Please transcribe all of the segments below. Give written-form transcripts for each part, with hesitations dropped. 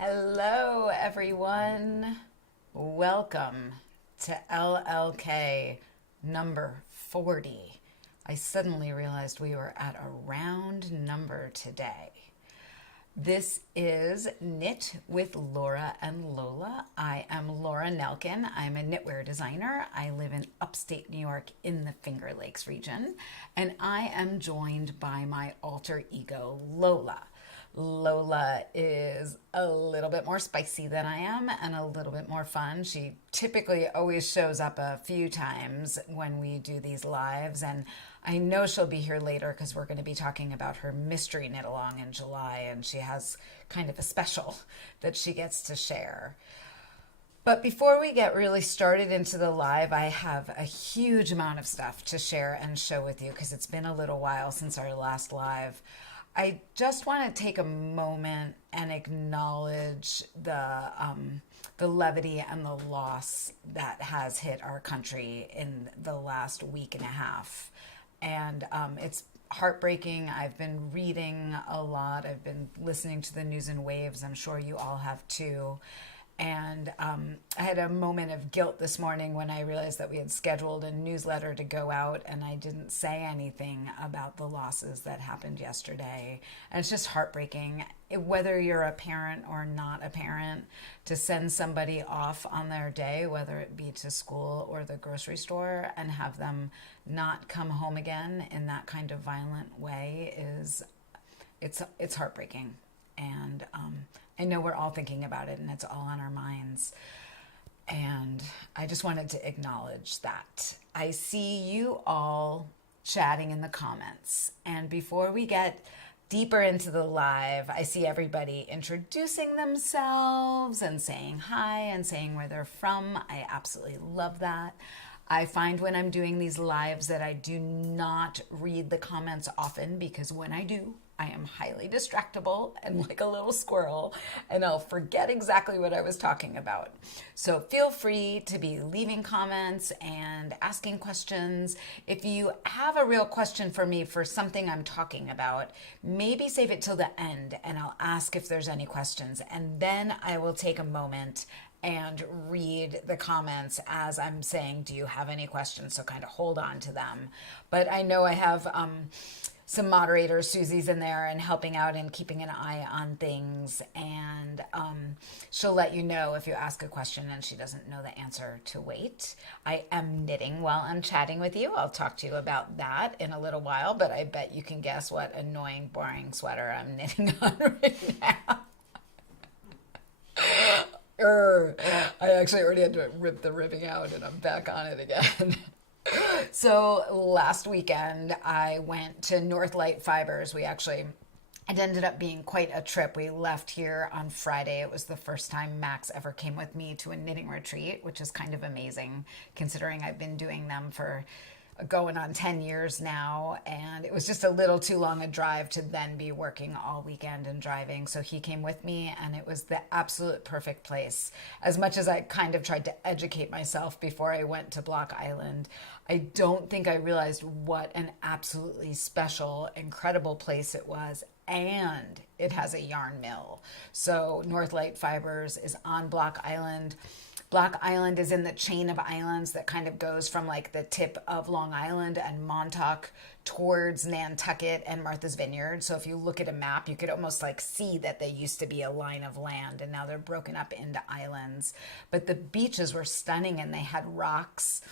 Hello, everyone. Welcome to LLK number 40. I suddenly realized we were at a round number today. This is Knit with Laura and Lola. I am Laura Nelkin. I'm a knitwear designer. I live in upstate New York in the Finger Lakes region, and I am joined by my alter ego, Lola. Lola is a little bit more spicy than I am and a little bit more fun. She typically always shows up a few times when we do these lives, and I know she'll be here later because we're going to be talking about her mystery knit along in July, and she has kind of a special that she gets to share. But before we get really started into the live, I have a huge amount of stuff to share and show with you because it's been a little while since our last live. I just want to take a moment and acknowledge the levity and the loss that has hit our country in the last week and a half. And it's heartbreaking. I've been reading a lot. I've been listening to the news and waves. I'm sure you all have too. And I had a moment of guilt this morning when I realized that we had scheduled a newsletter to go out and I didn't say anything about the losses that happened yesterday. And it's just heartbreaking, whether you're a parent or not a parent, to send somebody off on their day, whether it be to school or the grocery store, and have them not come home again in that kind of violent way it's heartbreaking. And I know we're all thinking about it and it's all on our minds. And I just wanted to acknowledge that. I see you all chatting in the comments. And before we get deeper into the live, I see everybody introducing themselves and saying hi and saying where they're from. I absolutely love that. I find when I'm doing these lives that I do not read the comments often because when I do, I am highly distractible and like a little squirrel, and I'll forget exactly what I was talking about. So feel free to be leaving comments and asking questions. If you have a real question for me for something I'm talking about, maybe save it till the end and I'll ask if there's any questions. And then I will take a moment and read the comments as I'm saying, do you have any questions? So kind of hold on to them. But I know I have some moderators, Susie's in there and helping out and keeping an eye on things. And she'll let you know if you ask a question and she doesn't know the answer to wait. I am knitting while I'm chatting with you. I'll talk to you about that in a little while, but I bet you can guess what annoying, boring sweater I'm knitting on right now. I actually already had to rip the ribbing out and I'm back on it again. So last weekend I went to Northlight Fibers. It ended up being quite a trip. We left here on Friday. It was the first time Max ever came with me to a knitting retreat, which is kind of amazing considering I've been doing them for going on 10 years now, and it was just a little too long a drive to then be working all weekend and driving. So he came with me, and it was the absolute perfect place. As much as I kind of tried to educate myself before I went to Block Island, I don't think I realized what an absolutely special, incredible place it was. And it has a yarn mill. So Northlight Fibers is on Block Island. Block Island is in the chain of islands that kind of goes from like the tip of Long Island and Montauk towards Nantucket and Martha's Vineyard. So if you look at a map, you could almost like see that they used to be a line of land and now they're broken up into islands. But the beaches were stunning and they had rocks,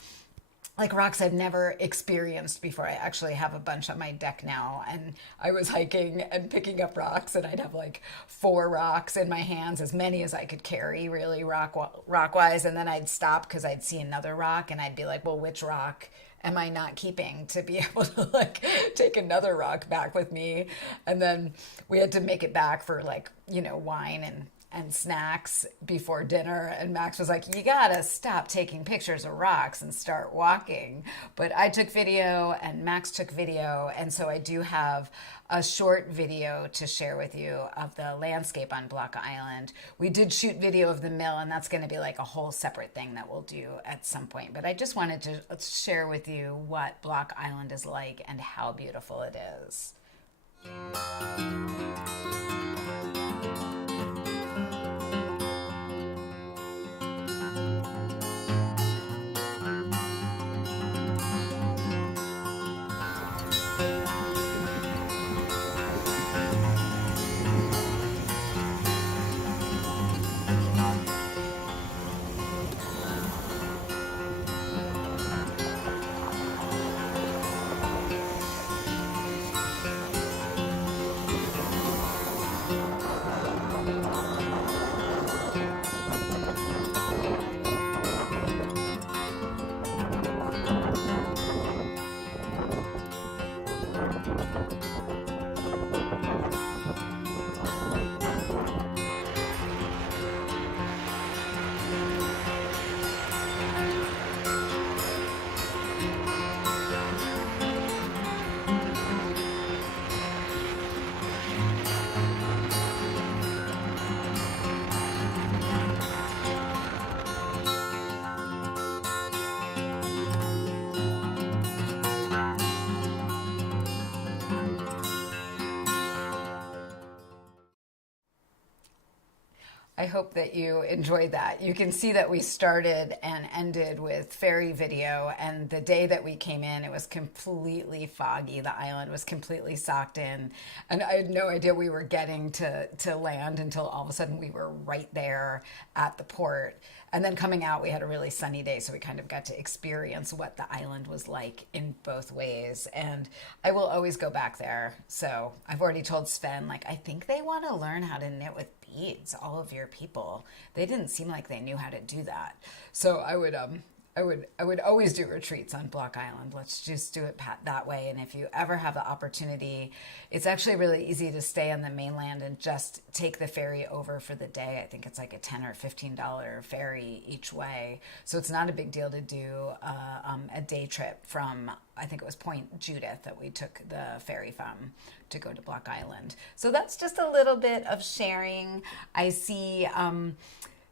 like rocks I've never experienced before. I actually have a bunch on my deck now, and I was hiking and picking up rocks, and I'd have like 4 rocks in my hands, as many as I could carry, really rock-wise, and then I'd stop because I'd see another rock, and I'd be like, well, which rock am I not keeping to be able to like take another rock back with me? And then we had to make it back for like, wine and snacks before dinner, and Max was like, you gotta stop taking pictures of rocks and start walking. But I took video and Max took video, and so I do have a short video to share with you of the landscape on Block Island. We did shoot video of the mill, and that's going to be like a whole separate thing that we'll do at some point. But I just wanted to share with you what Block Island is like and how beautiful it is. I hope that you enjoyed that. You can see that we started and ended with fairy video, and the day that we came in, it was completely foggy. The island was completely socked in, and I had no idea we were getting to land until all of a sudden we were right there at the port. And then coming out, we had a really sunny day, so we kind of got to experience what the island was like in both ways. And I will always go back there. So I've already told Sven, like, I think they want to learn how to knit with beads, all of your people. They didn't seem like they knew how to do that. So I would always do retreats on Block Island. Let's just do it that way. And if you ever have the opportunity, it's actually really easy to stay on the mainland and just take the ferry over for the day. I think it's like a $10 or $15 ferry each way. So it's not a big deal to do a day trip from, I think it was Point Judith that we took the ferry from to go to Block Island. So that's just a little bit of sharing. I see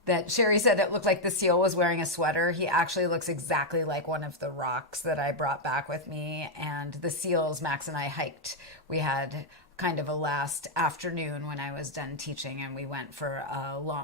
that Sherry said it looked like the seal was wearing a sweater. He actually looks exactly like one of the rocks that I brought back with me. And the seals Max and I hiked. We had kind of a last afternoon when I was done teaching, and we went for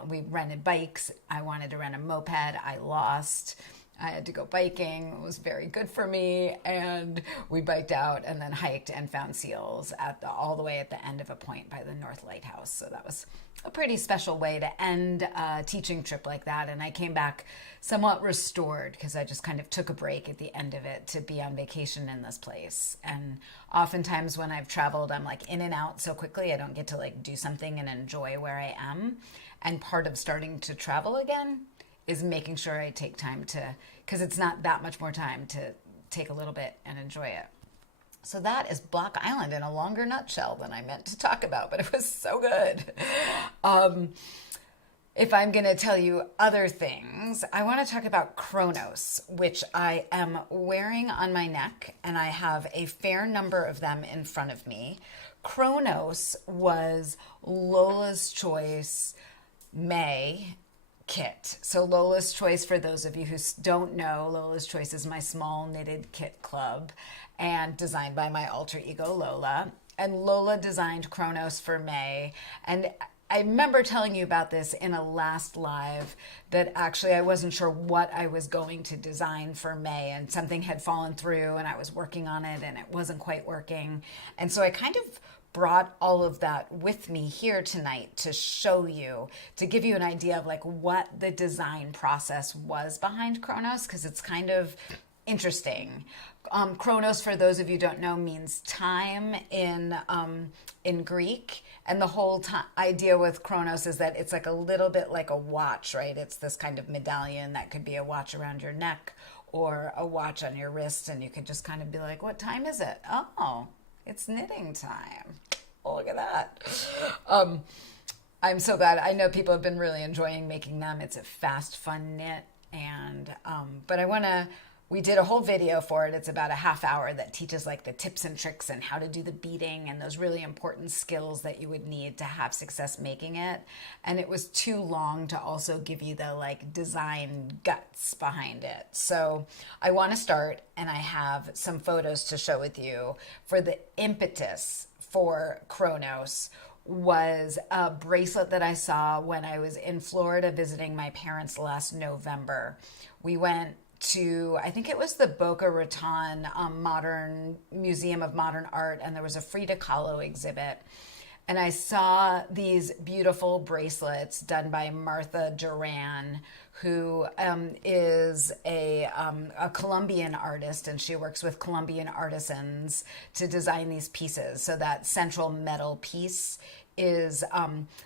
we rented bikes. I wanted to rent a moped. I lost. I had to go biking. It was very good for me. And we biked out and then hiked and found seals all the way at the end of a point by the North Lighthouse. So that was a pretty special way to end a teaching trip like that. And I came back somewhat restored because I just kind of took a break at the end of it to be on vacation in this place. And oftentimes when I've traveled, I'm like in and out so quickly, I don't get to like do something and enjoy where I am. And part of starting to travel again is making sure I take time to, because it's not that much more time to take a little bit and enjoy it. So that is Block Island in a longer nutshell than I meant to talk about, but it was so good. If I'm going to tell you other things, I want to talk about Chronos, which I am wearing on my neck, and I have a fair number of them in front of me. Chronos was Lola's Choice May kit. So Lola's Choice, for those of you who don't know, Lola's Choice is my small knitted kit club and designed by my alter ego Lola. And Lola designed Chronos for May. And I remember telling you about this in a last live that actually I wasn't sure what I was going to design for May, and something had fallen through and I was working on it and it wasn't quite working. And so I kind of brought all of that with me here tonight to show you, to give you an idea of like what the design process was behind Chronos, because it's kind of interesting. Chronos, for those of you who don't know, means time in Greek, and the whole idea with Chronos is that it's like a little bit like a watch, right? It's this kind of medallion that could be a watch around your neck or a watch on your wrist, and you could just kind of be like, what time is it? Oh, it's knitting time. Oh, look at that. I'm so glad. I know people have been really enjoying making them. It's a fast, fun knit. And, but we did a whole video for it. It's about a half hour that teaches like the tips and tricks and how to do the beading and those really important skills that you would need to have success making it. And it was too long to also give you the like design guts behind it. So I want to start, and I have some photos to show with you. For the impetus for Chronos was a bracelet that I saw when I was in Florida visiting my parents last November. We went to, I think it was the Boca Raton Modern Museum of Modern Art, and there was a Frida Kahlo exhibit. And I saw these beautiful bracelets done by Martha Duran, who is a Colombian artist, and she works with Colombian artisans to design these pieces. So that central metal piece is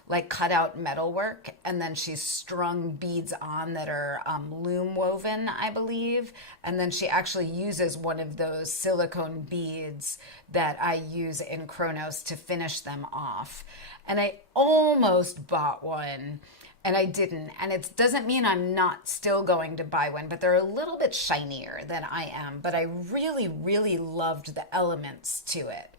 like cutout metal work, and then she's strung beads on that are loom woven, I believe, and then she actually uses one of those silicone beads that I use in Chronos to finish them off. And I almost bought one, and I didn't. And it doesn't mean I'm not still going to buy one, but they're a little bit shinier than I am. But I really, really loved the elements to it.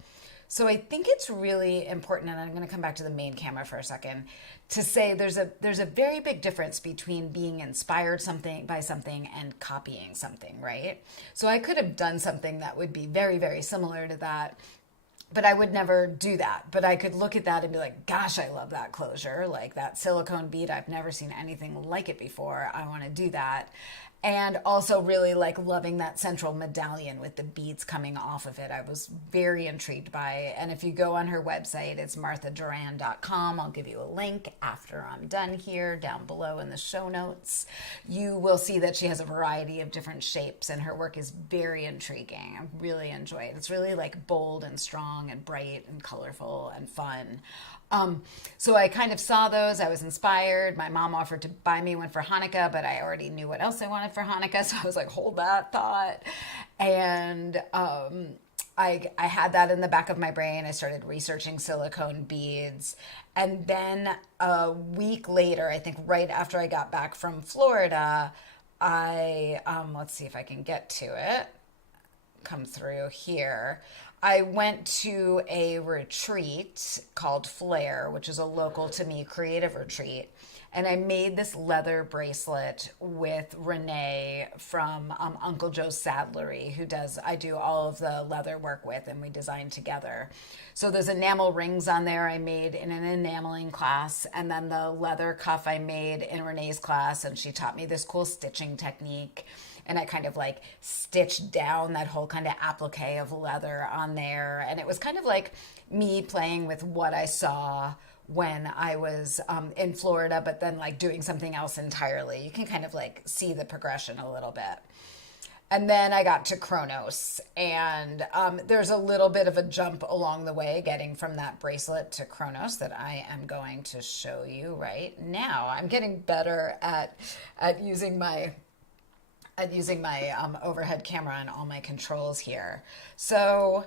So I think it's really important, and I'm going to come back to the main camera for a second, to say there's a very big difference between being inspired by something and copying something, right? So I could have done something that would be very, very similar to that, but I would never do that. But I could look at that and be like, gosh, I love that closure. Like that silicone bead, I've never seen anything like it before. I want to do that. And also really like loving that central medallion with the beads coming off of it. I was very intrigued by it. And if you go on her website, it's marthaduran.com. I'll give you a link after I'm done here down below in the show notes. You will see that she has a variety of different shapes and her work is very intriguing. I really enjoy it. It's really like bold and strong and bright and colorful and fun. So I kind of saw those. I was inspired. My mom offered to buy me one for Hanukkah, but I already knew what else I wanted for Hanukkah. So I was like, hold that thought. And I had that in the back of my brain. I started researching silicone beads. And then a week later, I think right after I got back from Florida, let's see if I can get to it, come through here. I went to a retreat called Flare, which is a local to me creative retreat. And I made this leather bracelet with Renee from Uncle Joe's Saddlery, I do all of the leather work with, and we designed together. So there's enamel rings on there I made in an enameling class, and then the leather cuff I made in Renee's class, and she taught me this cool stitching technique. And I kind of like stitched down that whole kind of applique of leather on there. And it was kind of like me playing with what I saw when I was in Florida, but then like doing something else entirely. You can kind of like see the progression a little bit. And then I got to Chronos, and there's a little bit of a jump along the way getting from that bracelet to Chronos that I am going to show you right now. I'm getting better at using my overhead camera and all my controls here. So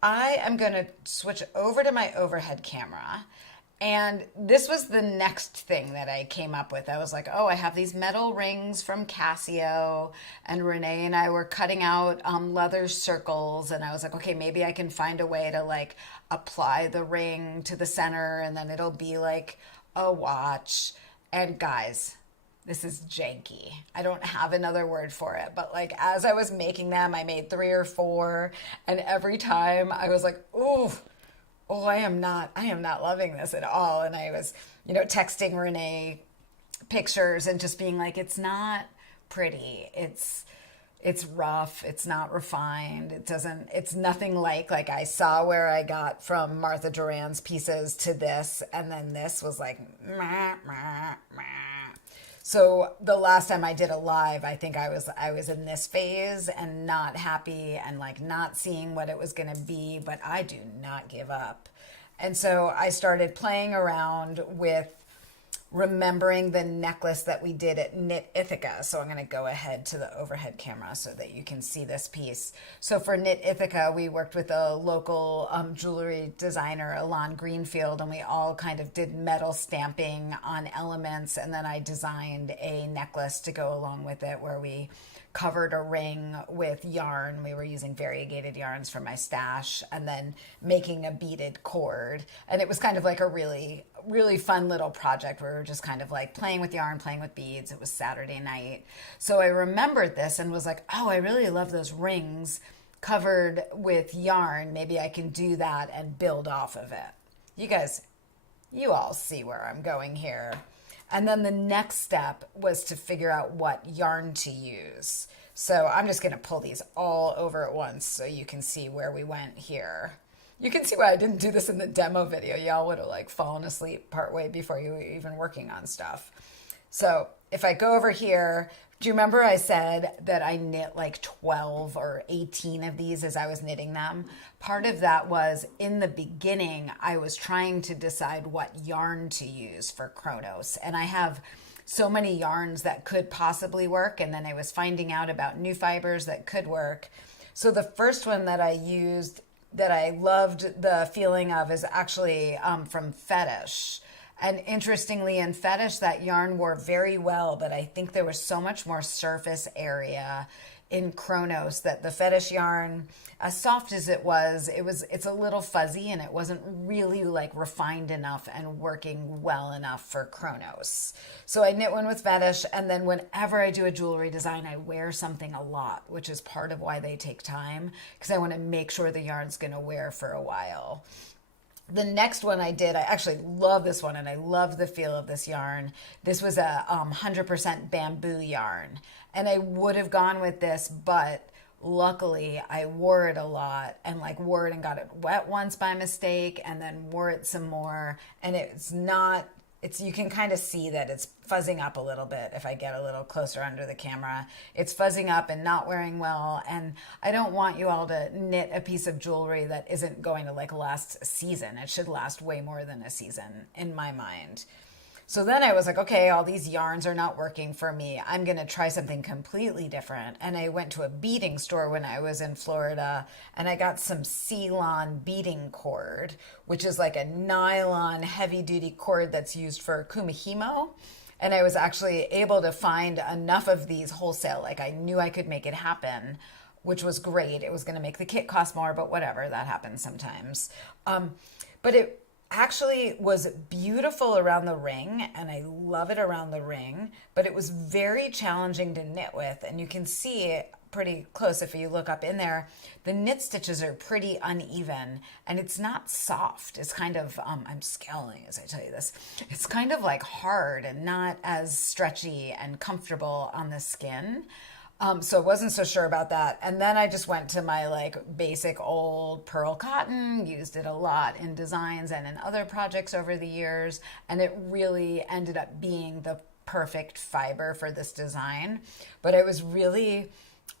I am going to switch over to my overhead camera. And this was the next thing that I came up with. I was like, oh, I have these metal rings from Casio, and Renee and I were cutting out leather circles. And I was like, okay, maybe I can find a way to like apply the ring to the center, and then it'll be like a watch. And guys, this is janky. I don't have another word for it. But like as I was making them, I made 3 or 4. And every time I was like, ooh, oh, I am not loving this at all. And I was, texting Renee pictures and just being like, it's not pretty. It's rough. It's not refined. It's nothing like I saw where I got from Martha Duran's pieces to this. And then this was like, meh, meh, meh. So the last time I did a live, I think I was in this phase and not happy and like not seeing what it was going to be, but I do not give up. And so I started playing around with remembering the necklace that we did at Knit Ithaca. So I'm going to go ahead to the overhead camera so that you can see this piece. So for Knit Ithaca, we worked with a local jewelry designer, Alon Greenfield, and we all kind of did metal stamping on elements. And then I designed a necklace to go along with it where we covered a ring with yarn. We were using variegated yarns from my stash and then making a beaded cord. And it was kind of like a really, really fun little project where we were just kind of like playing with yarn, playing with beads. It was Saturday night. So I remembered this and was like, oh, I really love those rings covered with yarn. Maybe I can do that and build off of it. You guys, you all see where I'm going here. And then the next step was to figure out what yarn to use. So I'm just going to pull these all over at once so you can see where we went here. You can see why I didn't do this in the demo video. Y'all would have like fallen asleep partway before you were even working on stuff. So if I go over here, do you remember I said that I knit like 12 or 18 of these as I was knitting them? Part of that was in the beginning, I was trying to decide what yarn to use for Chronos. And I have so many yarns that could possibly work. And then I was finding out about new fibers that could work. So the first one that I used that I loved the feeling of is actually from Fetish. And interestingly, in Fetish, that yarn wore very well, but I think there was so much more surface area in Chronos that the fetish yarn, as soft as it's a little fuzzy and it wasn't really like refined enough and working well enough for Chronos. So I knit one with fetish, and then whenever I do a jewelry design, I wear something a lot, which is part of why they take time, because I want to make sure the yarn's going to wear for a while. The next one I did, I actually love this one, and I love the feel of this yarn. This was a 100% bamboo yarn, and I would have gone with this, but luckily I wore it a lot, and like wore it and got it wet once by mistake, and then wore it some more, and you can kind of see that it's fuzzing up a little bit if I get a little closer under the camera. It's fuzzing up and not wearing well, and I don't want you all to knit a piece of jewelry that isn't going to like last a season. It should last way more than a season in my mind. So then I was like, okay, all these yarns are not working for me. I'm going to try something completely different. And I went to a beading store when I was in Florida, and I got some Ceylon beading cord, which is like a nylon heavy-duty cord that's used for kumihimo. And I was actually able to find enough of these wholesale. Like I knew I could make it happen, which was great. It was going to make the kit cost more, but whatever, that happens sometimes. But it actually was beautiful around the ring, and I love it around the ring, but it was very challenging to knit with, and you can see it pretty close if you look up in there. The knit stitches are pretty uneven, and it's not soft. It's kind of, I'm scowling as I tell you this, it's kind of like hard and not as stretchy and comfortable on the skin. So I wasn't so sure about that. And then I just went to my like basic old pearl cotton, used it a lot in designs and in other projects over the years. And it really ended up being the perfect fiber for this design. But I was really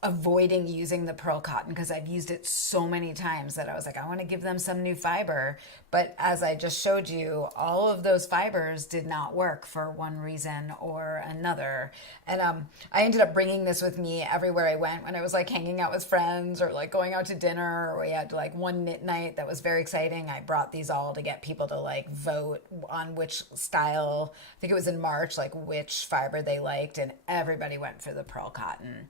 avoiding using the pearl cotton because I've used it so many times that I was like, I want to give them some new fiber. But as I just showed you, all of those fibers did not work for one reason or another. And I ended up bringing this with me everywhere I went when I was like hanging out with friends or like going out to dinner, or we had like one knit night that was very exciting. I brought these all to get people to like vote on which style, I think it was in March, like which fiber they liked, and everybody went for the pearl cotton.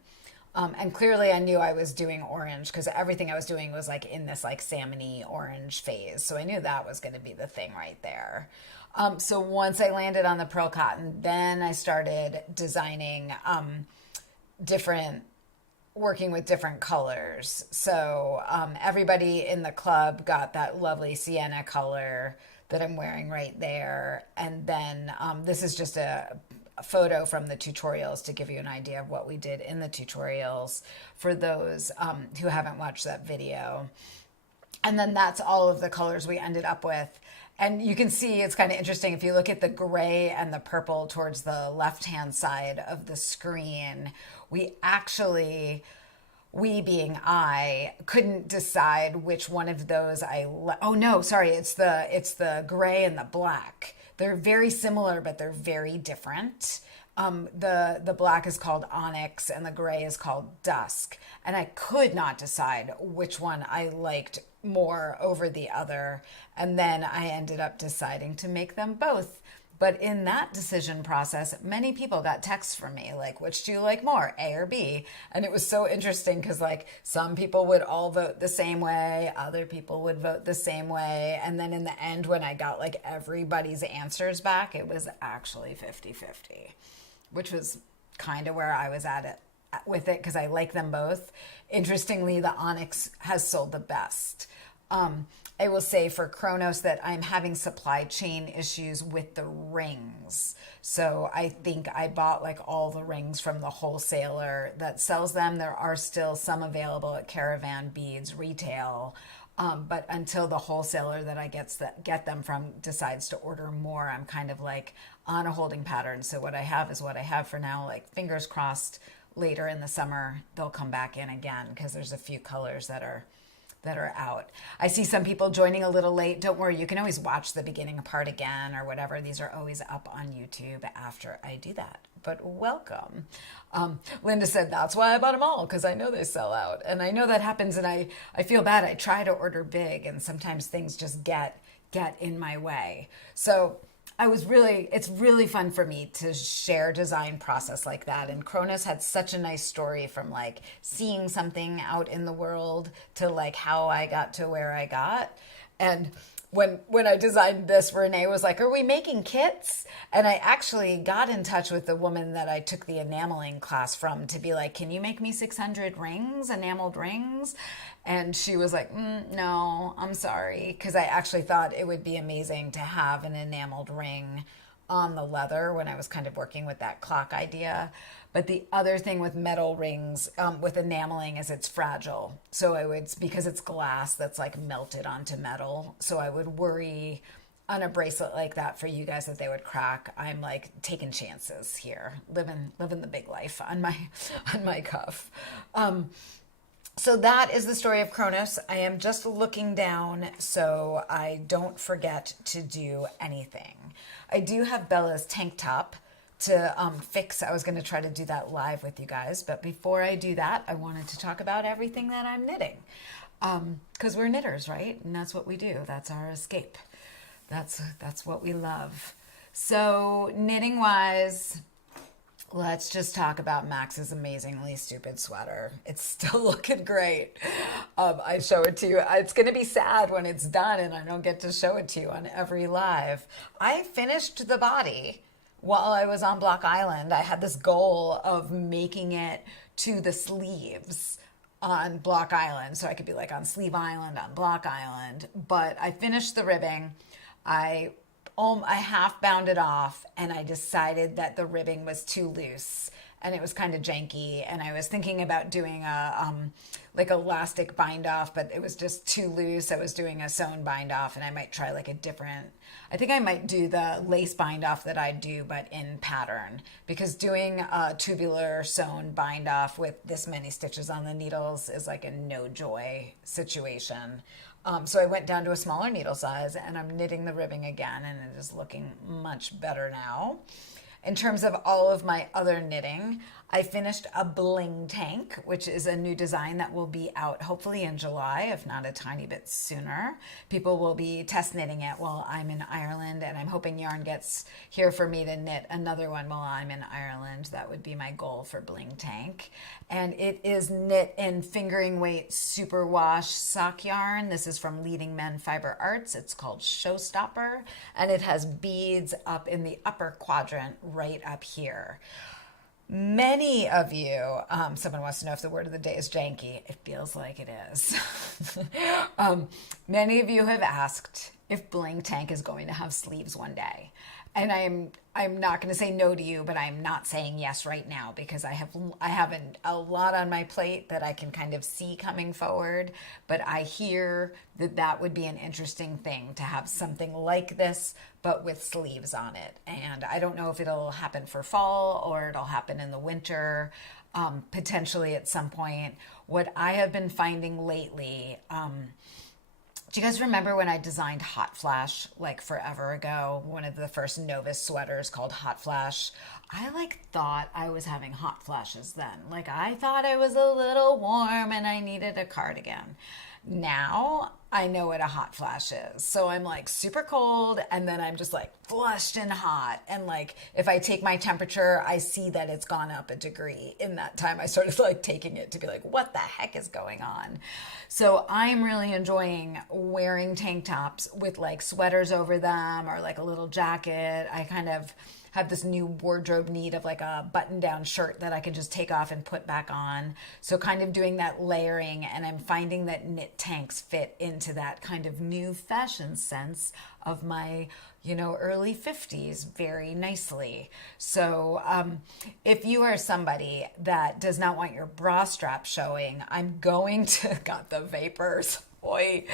And clearly I knew I was doing orange because everything I was doing was like in this like salmon-y orange phase. So I knew that was going to be the thing right there. So once I landed on the pearl cotton, then I started designing working with different colors. So everybody in the club got that lovely sienna color that I'm wearing right there. And then this is just a photo from the tutorials to give you an idea of what we did in the tutorials for those who haven't watched that video. And then that's all of the colors we ended up with. And you can see it's kind of interesting if you look at the gray and the purple towards the left-hand side of the screen. We being I, couldn't decide which one of those it's the gray and the black. They're very similar, but they're very different. The black is called Onyx and the gray is called Dusk. And I could not decide which one I liked more over the other. And then I ended up deciding to make them both. But in that decision process, many people got texts from me, like, which do you like more, A or B? And it was so interesting because, like, some people would all vote the same way, other people would vote the same way. And then in the end, when I got, like, everybody's answers back, it was actually 50-50, which was kind of where I was at it with it because I like them both. Interestingly, the Onyx has sold the best. I will say for Chronos that I'm having supply chain issues with the rings. So I think I bought like all the rings from the wholesaler that sells them. There are still some available at Caravan Beads retail. But until the wholesaler that I get them from decides to order more, I'm kind of like on a holding pattern. So what I have is what I have for now, like fingers crossed later in the summer, they'll come back in again because there's a few colors that are out. I see some people joining a little late. Don't worry, you can always watch the beginning part again or whatever. These are always up on YouTube after I do that. But welcome. Linda said, that's why I bought them all, because I know they sell out. And I know that happens, and I feel bad. I try to order big, and sometimes things just get in my way. So it's really fun for me to share design process like that. And Chronos had such a nice story from like seeing something out in the world to like how I got to where I got. And when I designed this, Renee was like, "Are we making kits?" And I actually got in touch with the woman that I took the enameling class from to be like, "Can you make me 600 rings, enameled rings?" And she was like, "No, I'm sorry," because I actually thought it would be amazing to have an enameled ring on the leather when I was kind of working with that clock idea. But the other thing with metal rings, with enameling, is it's fragile. So because it's glass that's like melted onto metal. So I would worry on a bracelet like that for you guys that they would crack. I'm like taking chances here, living the big life on my cuff. So that is the story of Chronos. I am just looking down so I don't forget to do anything. I do have Bella's tank top to fix. I was going to try to do that live with you guys, but before I do that, I wanted to talk about everything that I'm knitting, because we're knitters, right? And that's what we do. That's our escape. That's what we love. So knitting wise, let's just talk about Max's amazingly stupid sweater. It's still looking great. I show it to you. It's going to be sad when it's done and I don't get to show it to you on every live. I finished the body while I was on Block Island. I had this goal of making it to the sleeves on Block Island, so I could be like on Sleeve Island, on Block Island. But I finished the ribbing. I half bound it off, and I decided that the ribbing was too loose and it was kind of janky. And I was thinking about doing a like elastic bind off, but it was just too loose. I was doing a sewn bind off, and I might try like a different. I think I might do the lace bind off that I do, but in pattern, because doing a tubular sewn bind off with this many stitches on the needles is like a no joy situation. So I went down to a smaller needle size, and I'm knitting the ribbing again, and it is looking much better now. In terms of all of my other knitting, I finished a BlingTank, which is a new design that will be out hopefully in July, if not a tiny bit sooner. People will be test knitting it while I'm in Ireland, and I'm hoping yarn gets here for me to knit another one while I'm in Ireland. That would be my goal for BlingTank. And it is knit in fingering weight superwash sock yarn. This is from Leading Men Fiber Arts. It's called Showstopper, and it has beads up in the upper quadrant right up here. Many of you, someone wants to know if the word of the day is janky. It feels like it is. Many of you have asked if BlingTank is going to have sleeves one day. And I'm not going to say no to you, but I'm not saying yes right now, because I have a lot on my plate that I can kind of see coming forward. But I hear that would be an interesting thing to have something like this, but with sleeves on it. And I don't know if it'll happen for fall or it'll happen in the winter, potentially at some point. What I have been finding lately, do you guys remember when I designed Hot Flash like forever ago? One of the first Novus sweaters called Hot Flash. I thought I was having hot flashes then. Like I thought I was a little warm and I needed a cardigan. Now I know what a hot flash is. So I'm like super cold, and then I'm just like flushed and hot. And like if I take my temperature, I see that it's gone up a degree in that time. I started like taking it to be like, what the heck is going on? So I'm really enjoying wearing tank tops with like sweaters over them or like a little jacket. I kind of have this new wardrobe need of like a button-down shirt that I can just take off and put back on. So kind of doing that layering, and I'm finding that knit tanks fit into that kind of new fashion sense of my, early 50s very nicely. So if you are somebody that does not want your bra strap showing, I'm going to, got the vapors, boy.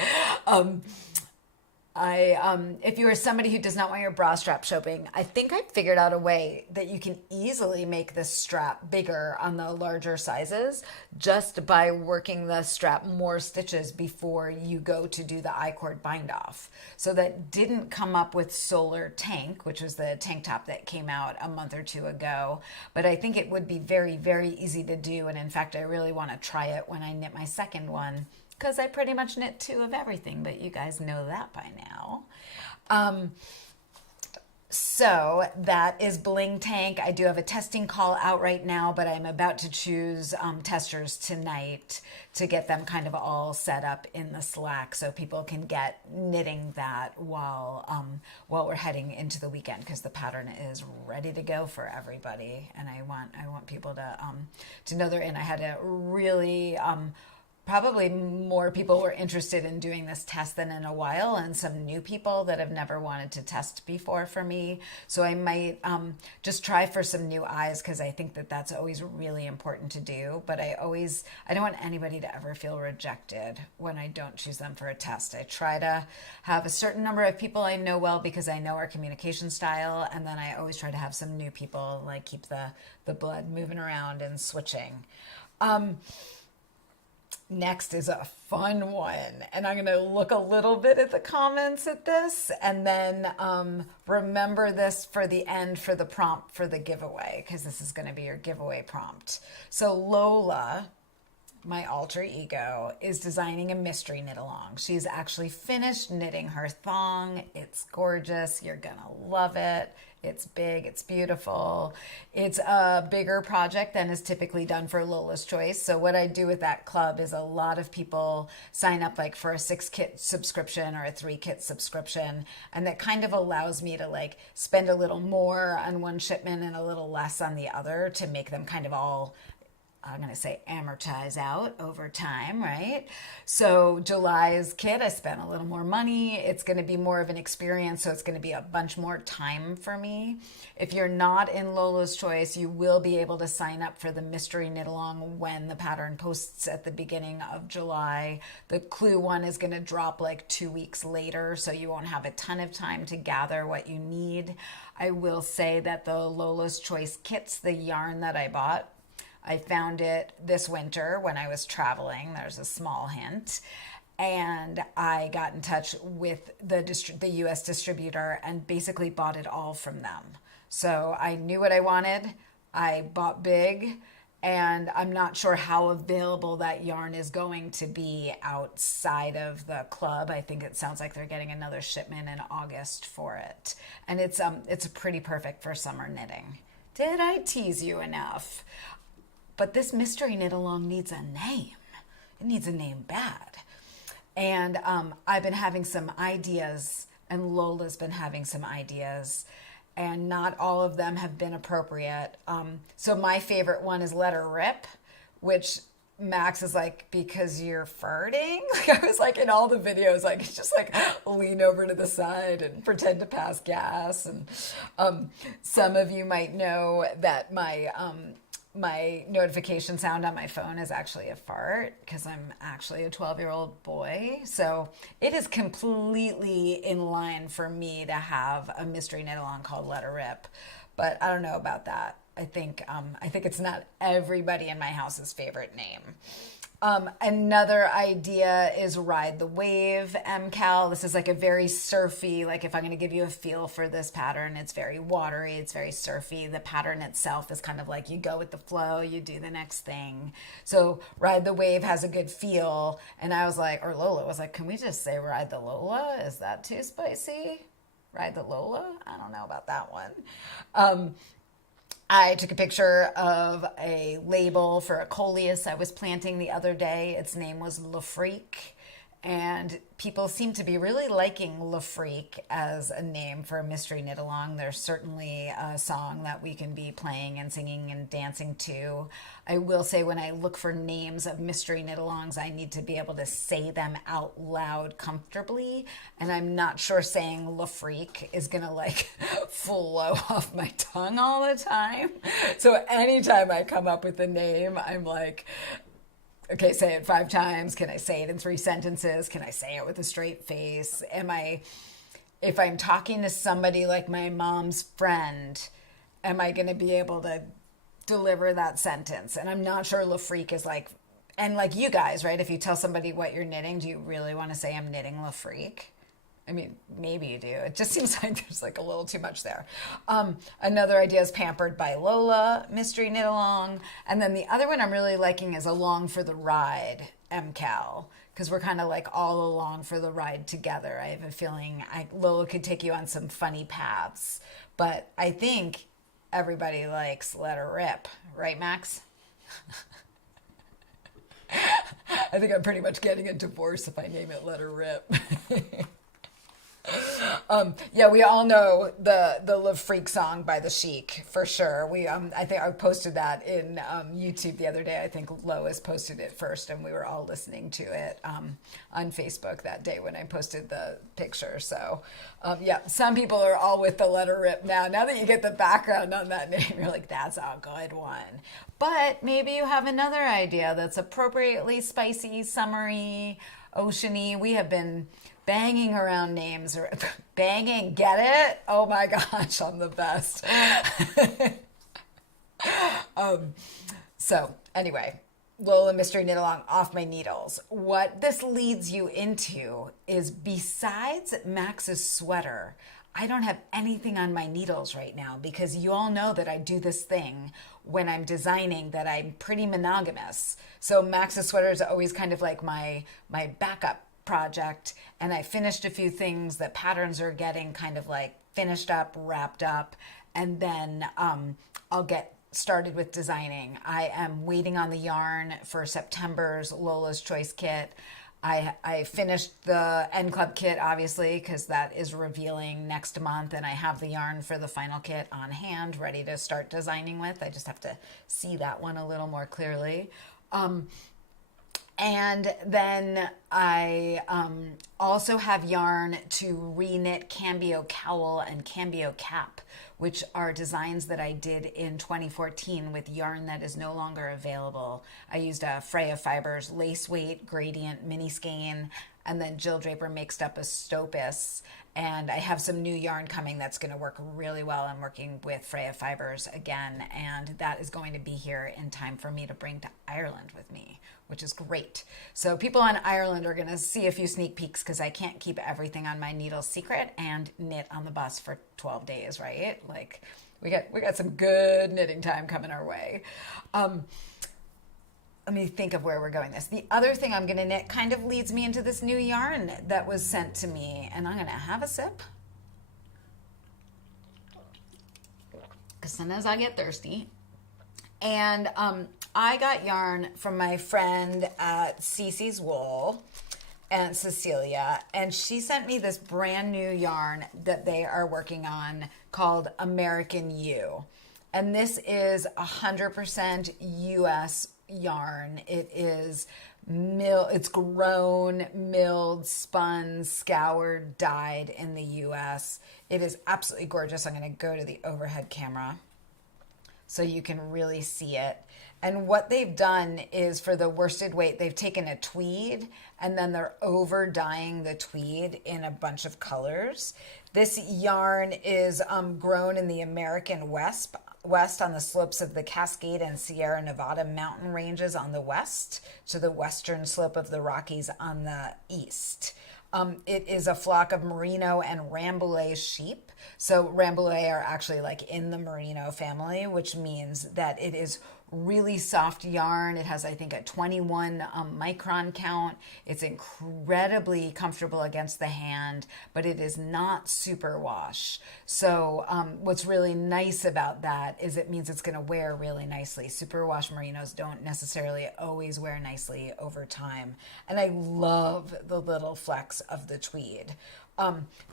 If you are somebody who does not want your bra strap showing, I think I figured out a way that you can easily make this strap bigger on the larger sizes just by working the strap more stitches before you go to do the I-cord bind off. So that didn't come up with Solar Tank, which was the tank top that came out a month or two ago. But I think it would be very, very easy to do. And in fact, I really want to try it when I knit my second one, because I pretty much knit 2 of everything, but you guys know that by now. So that is BlingTank. I do have a testing call out right now, but I'm about to choose testers tonight to get them kind of all set up in the Slack so people can get knitting that while we're heading into the weekend, because the pattern is ready to go for everybody, and I want people to know they're in. I had a really probably more people were interested in doing this test than in a while, and some new people that have never wanted to test before for me. So I might just try for some new eyes, because I think that that's always really important to do. But I don't want anybody to ever feel rejected when I don't choose them for a test. I try to have a certain number of people I know well because I know our communication style, and then I always try to have some new people, like keep the blood moving around and switching. Next is a fun one, and I'm going to look a little bit at the comments at this, and then remember this for the end for the prompt for the giveaway, because this is going to be your giveaway prompt. So Lola, my alter ego, is designing a mystery knit along. She's actually finished knitting her thong. It's gorgeous. You're going to love it. It's big, it's beautiful. It's a bigger project than is typically done for Lola's Choice. So what I do with that club is a lot of people sign up like for a 6-kit subscription or a 3-kit subscription. And that kind of allows me to like spend a little more on one shipment and a little less on the other to make them kind of all, I'm going to say, amortize out over time, right? So July's kit, I spent a little more money. It's going to be more of an experience, so it's going to be a bunch more time for me. If you're not in Lola's Choice, you will be able to sign up for the mystery knit along when the pattern posts at the beginning of July. The clue one is going to drop like 2 weeks later, so you won't have a ton of time to gather what you need. I will say that the Lola's Choice kits, the yarn that I bought, I found it this winter when I was traveling. There's a small hint. And I got in touch with the U.S. distributor and basically bought it all from them. So I knew what I wanted. I bought big. And I'm not sure how available that yarn is going to be outside of the club. I think it sounds like they're getting another shipment in August for it. And it's pretty perfect for summer knitting. Did I tease you enough? But this mystery knit along needs a name. It needs a name bad. And I've been having some ideas, and Lola's been having some ideas, and not all of them have been appropriate. So my favorite one is Let Her Rip, which Max is like, because you're farting? Like I was like in all the videos, like just like lean over to the side and pretend to pass gas. And some of you might know that my notification sound on my phone is actually a fart, because I'm actually a 12-year-old boy. So it is completely in line for me to have a mystery knit along called Let Her Rip. But I don't know about that. I think it's not everybody in my house's favorite name. Another idea is Ride the Wave MCal. This is like a very surfy, like if I'm going to give you a feel for this pattern, it's very watery, it's very surfy. The pattern itself is kind of like you go with the flow, you do the next thing. So Ride the Wave has a good feel. And I was like, or Lola was like, can we just say Ride the Lola? Is that too spicy? Ride the Lola? I don't know about that one. I took a picture of a label for a coleus I was planting the other day. Its name was Le Freak. And people seem to be really liking Le Freak as a name for a mystery knit along. There's certainly a song that we can be playing and singing and dancing to. I will say when I look for names of mystery knit alongs, I need to be able to say them out loud comfortably. And I'm not sure saying Le Freak is going to like flow off my tongue all the time. So anytime I come up with a name, I'm like, okay, say it 5 times. Can I say it in 3 sentences? Can I say it with a straight face? If I'm talking to somebody like my mom's friend, am I going to be able to deliver that sentence? And I'm not sure Le Freak is like, and like you guys, right? If you tell somebody what you're knitting, do you really want to say I'm knitting Le Freak? I mean, maybe you do. It just seems like there's like a little too much there. Another idea is Pampered by Lola, mystery knit along. And then the other one I'm really liking is Along for the Ride, MCal, because we're kind of like all along for the ride together. I have a feeling Lola could take you on some funny paths, but I think everybody likes Let Her Rip, right, Max? I think I'm pretty much getting a divorce if I name it Let Her Rip. Yeah, we all know the Live Freak song by The Chic for sure. I think I posted that in YouTube the other day. I think Lois posted it first, and we were all listening to it on Facebook that day when I posted the picture. So, yeah, some people are all with the Let Her Rip now. Now that you get the background on that name, you're like, that's a good one. But maybe you have another idea that's appropriately spicy, summery, oceany. We have been banging around names, or banging, get it? Oh my gosh, I'm the best. So anyway, Lola Mystery Knit Along off my needles. What this leads you into is, besides Max's sweater, I don't have anything on my needles right now, because you all know that I do this thing when I'm designing that I'm pretty monogamous. So Max's sweater is always kind of like my backup project, and I finished a few things. The patterns are getting kind of like finished up, wrapped up, and then I'll get started with designing. I am waiting on the yarn for September's Lola's Choice kit. I finished the End Club kit, obviously, because that is revealing next month, and I have the yarn for the final kit on hand, ready to start designing with. I just have to see that one a little more clearly. And then I also have yarn to reknit Cambio Cowl and Cambio Cap, which are designs that I did in 2014 with yarn that is no longer available. I used a Freya Fibers lace weight gradient mini skein, and then Jill Draper mixed up a Stopus. And I have some new yarn coming that's going to work really well. I'm working with Freya Fibers again, and that is going to be here in time for me to bring to Ireland with me, which is great. So people in Ireland are going to see a few sneak peeks, because I can't keep everything on my needles secret and knit on the bus for 12 days, right? Like we got some good knitting time coming our way. Let me think of where we're going this. The other thing I'm going to knit kind of leads me into this new yarn that was sent to me, and I'm going to have a sip, because sometimes I get thirsty. And I got yarn from my friend at Cece's Wool, and Cecilia, and she sent me this brand new yarn that they are working on called American U. And this is 100% US yarn. It is it's grown, milled, spun, scoured, dyed in the US. It is absolutely gorgeous. I'm going to go to the overhead camera so you can really see it. And what they've done is, for the worsted weight, they've taken a tweed and then they're over dyeing the tweed in a bunch of colors. This yarn is grown in the American West on the slopes of the Cascade and Sierra Nevada mountain ranges on the west, to the western slope of the Rockies on the east. It is a flock of Merino and Rambouillet sheep. So Rambouillet are actually like in the Merino family, which means that it is really soft yarn. It has, I think, a 21 micron count. It's incredibly comfortable against the hand, but it is not super wash. So what's really nice about that is it means it's going to wear really nicely. Super wash merinos don't necessarily always wear nicely over time. And I love the little flecks of the tweed.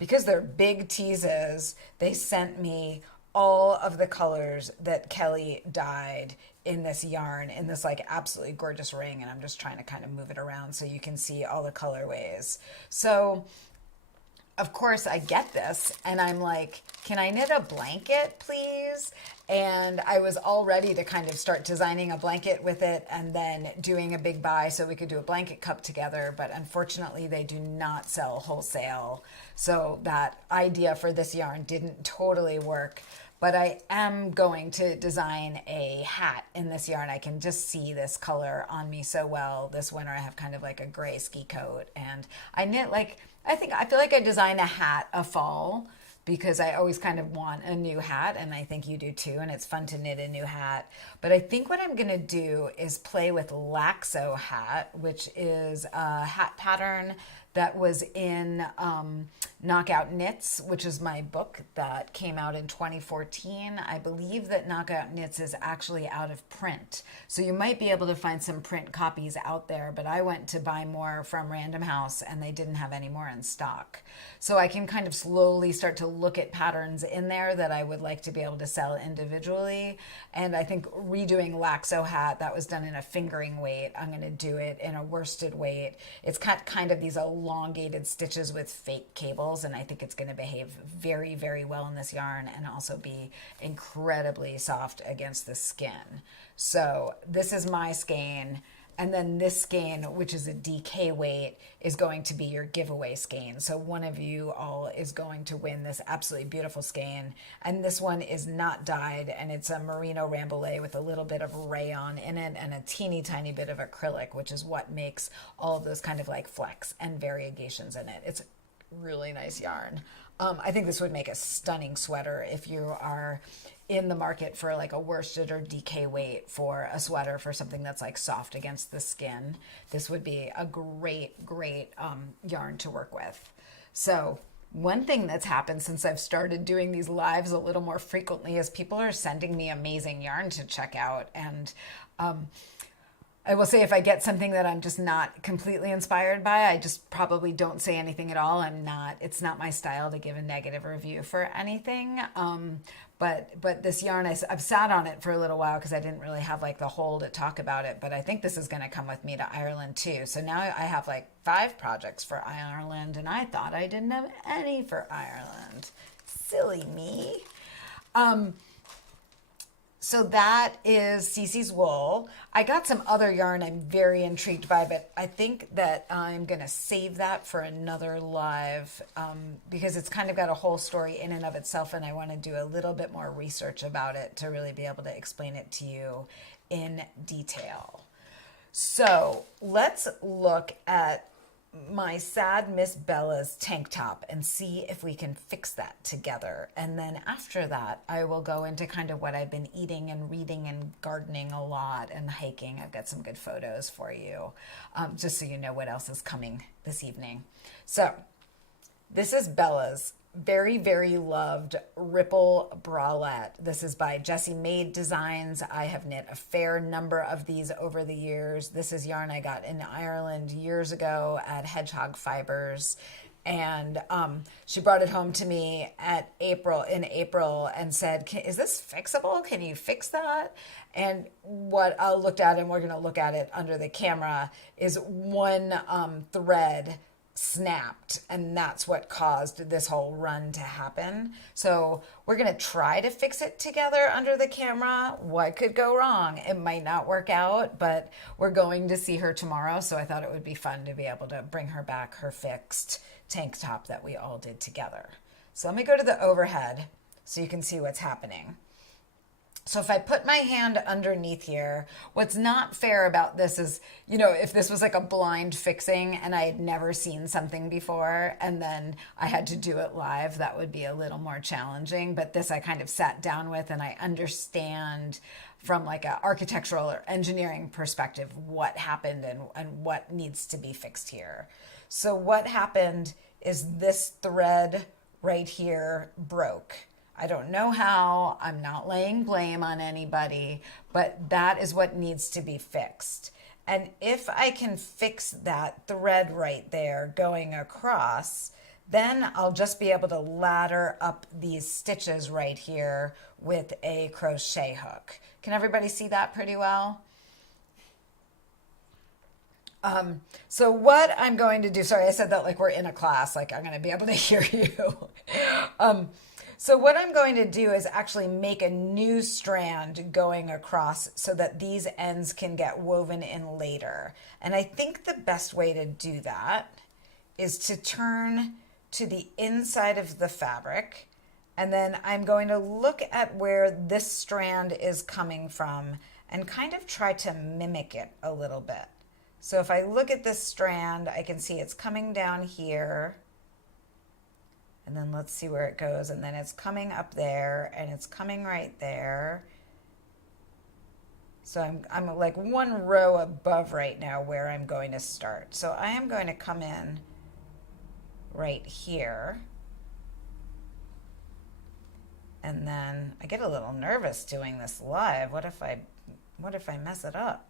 Because they're big teases, they sent me all of the colors that Kelly dyed in this yarn, in this like absolutely gorgeous ring. And I'm just trying to kind of move it around so you can see all the colorways. So of course I get this and I'm like, can I knit a blanket, please? And I was all ready to kind of start designing a blanket with it and then doing a big buy so we could do a blanket cup together. But unfortunately, they do not sell wholesale. So that idea for this yarn didn't totally work. But I am going to design a hat in this yarn. I can just see this color on me so well. This winter I have kind of like a gray ski coat. And I knit like, I feel like I designed a hat a fall because I always kind of want a new hat, and I think you do too, and it's fun to knit a new hat. But I think what I'm going to do is play with Laxo hat, which is a hat pattern that was in Knockout Knits, which is my book that came out in 2014. I believe that Knockout Knits is actually out of print. So you might be able to find some print copies out there, but I went to buy more from Random House and they didn't have any more in stock. So I can kind of slowly start to look at patterns in there that I would like to be able to sell individually. And I think redoing Laxo hat, that was done in a fingering weight. I'm going to do it in a worsted weight. It's got kind of these elongated stitches with fake cables, and I think it's going to behave very, very well in this yarn and also be incredibly soft against the skin. So this is my skein, and then this skein, which is a DK weight, is going to be your giveaway skein. So one of you all is going to win this absolutely beautiful skein, and this one is not dyed, and it's a merino rambouillet with a little bit of rayon in it and a teeny tiny bit of acrylic, which is what makes all of those kind of like flecks and variegations in it. It's really nice yarn. I think this would make a stunning sweater if you are in the market for like a worsted or DK weight for a sweater for something that's like soft against the skin. This would be a great yarn to work with. So one thing that's happened since I've started doing these lives a little more frequently is people are sending me amazing yarn to check out. And I will say if I get something that I'm just not completely inspired by, I just probably don't say anything at all. It's not my style to give a negative review for anything. But this yarn, I've sat on it for a little while because I didn't really have like the hole to talk about it. But I think this is going to come with me to Ireland too. So now I have like 5 projects for Ireland, and I thought I didn't have any for Ireland. Silly me. So that is Cece's wool. I got some other yarn I'm very intrigued by, but I think that I'm going to save that for another live because it's kind of got a whole story in and of itself, and I want to do a little bit more research about it to really be able to explain it to you in detail. So let's look at my sad Miss Bella's tank top and see if we can fix that together. And then after that, I will go into kind of what I've been eating and reading and gardening a lot and hiking. I've got some good photos for you, just so you know what else is coming this evening. So this is Bella's very, very loved Ripple Bralette. This is by Jessie Made Designs. I have knit a fair number of these over the years. This is yarn I got in Ireland years ago at Hedgehog Fibers. And she brought it home to me in April and said, is this fixable? Can you fix that? And what I looked at, and we're going to look at it under the camera, is one thread snapped, and that's what caused this whole run to happen. So we're going to try to fix it together under the camera. What could go wrong? It might not work out, but we're going to see her tomorrow, so I thought it would be fun to be able to bring her back her fixed tank top that we all did together. So let me go to the overhead so you can see what's happening. So if I put my hand underneath here, what's not fair about this is, if this was like a blind fixing and I had never seen something before and then I had to do it live, that would be a little more challenging. But this I kind of sat down with, and I understand from like an architectural or engineering perspective what happened and what needs to be fixed here. So what happened is this thread right here broke. I don't know how. I'm not laying blame on anybody, but that is what needs to be fixed. And if I can fix that thread right there going across, then I'll just be able to ladder up these stitches right here with a crochet hook. Can everybody see that pretty well? So what I'm going to do, sorry, I said that like we're in a class, like I'm going to be able to hear you. So what I'm going to do is actually make a new strand going across so that these ends can get woven in later. And I think the best way to do that is to turn to the inside of the fabric, and then I'm going to look at where this strand is coming from and kind of try to mimic it a little bit. So if I look at this strand, I can see it's coming down here. And then let's see where it goes. And then it's coming up there and it's coming right there. So I'm like one row above right now where I'm going to start. So I am going to come in right here. And then I get a little nervous doing this live. What if I mess it up?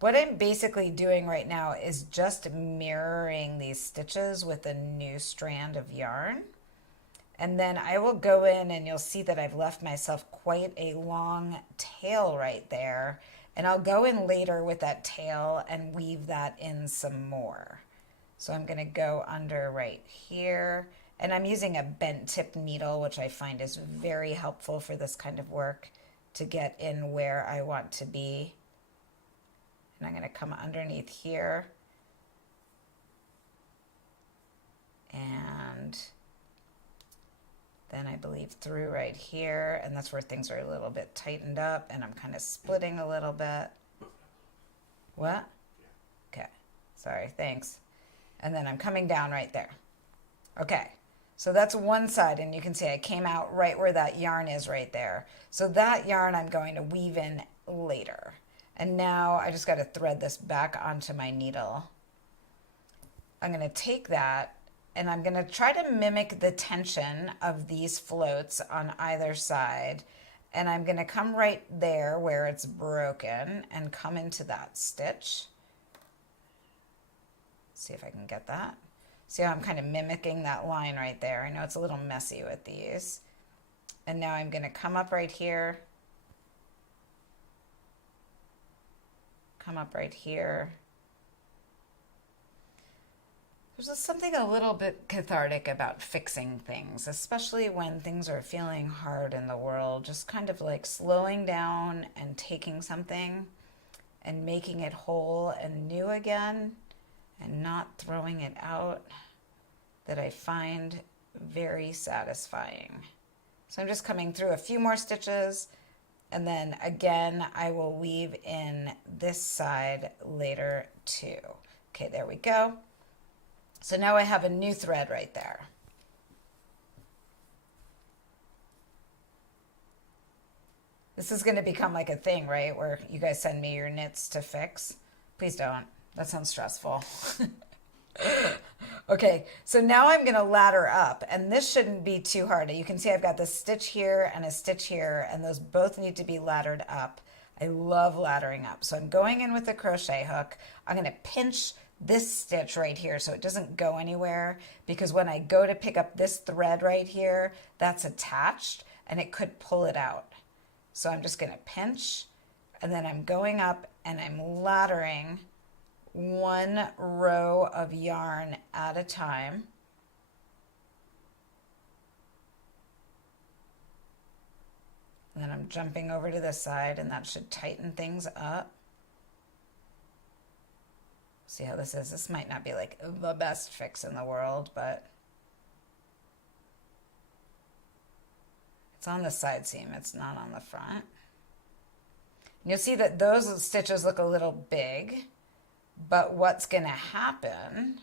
What I'm basically doing right now is just mirroring these stitches with a new strand of yarn. And then I will go in and you'll see that I've left myself quite a long tail right there. And I'll go in later with that tail and weave that in some more. So I'm going to go under right here. And I'm using a bent tip needle, which I find is very helpful for this kind of work to get in where I want to be. And I'm going to come underneath here. And then I believe through right here. And that's where things are a little bit tightened up. And I'm kind of splitting a little bit. What? Okay. Sorry. Thanks. And then I'm coming down right there. Okay. So that's one side, and you can see I came out right where that yarn is right there. So that yarn I'm going to weave in later. And now I just got to thread this back onto my needle. I'm going to take that and I'm going to try to mimic the tension of these floats on either side. And I'm going to come right there where it's broken and come into that stitch. See if I can get that. See how I'm kind of mimicking that line right there? I know it's a little messy with these. And now I'm going to come up right here. Come up right here. There's just something a little bit cathartic about fixing things, especially when things are feeling hard in the world. Just kind of like slowing down and taking something and making it whole and new again and not throwing it out, that I find very satisfying. So I'm just coming through a few more stitches, and then again I will weave in this side later too. Okay, there we go. So now I have a new thread right there. This is going to become like a thing, right? Where you guys send me your knits to fix. Please don't. That sounds stressful. Okay, so now I'm going to ladder up, and this shouldn't be too hard. You can see I've got this stitch here and a stitch here, and those both need to be laddered up. I love laddering up. So I'm going in with the crochet hook. I'm going to pinch this stitch right here so it doesn't go anywhere, because when I go to pick up this thread right here, that's attached and it could pull it out. So I'm just going to pinch, and then I'm going up and I'm laddering one row of yarn at a time. And then I'm jumping over to this side, and that should tighten things up. See how this is? This might not be like the best fix in the world, but it's on the side seam. It's not on the front. And you'll see that those stitches look a little big, but what's going to happen?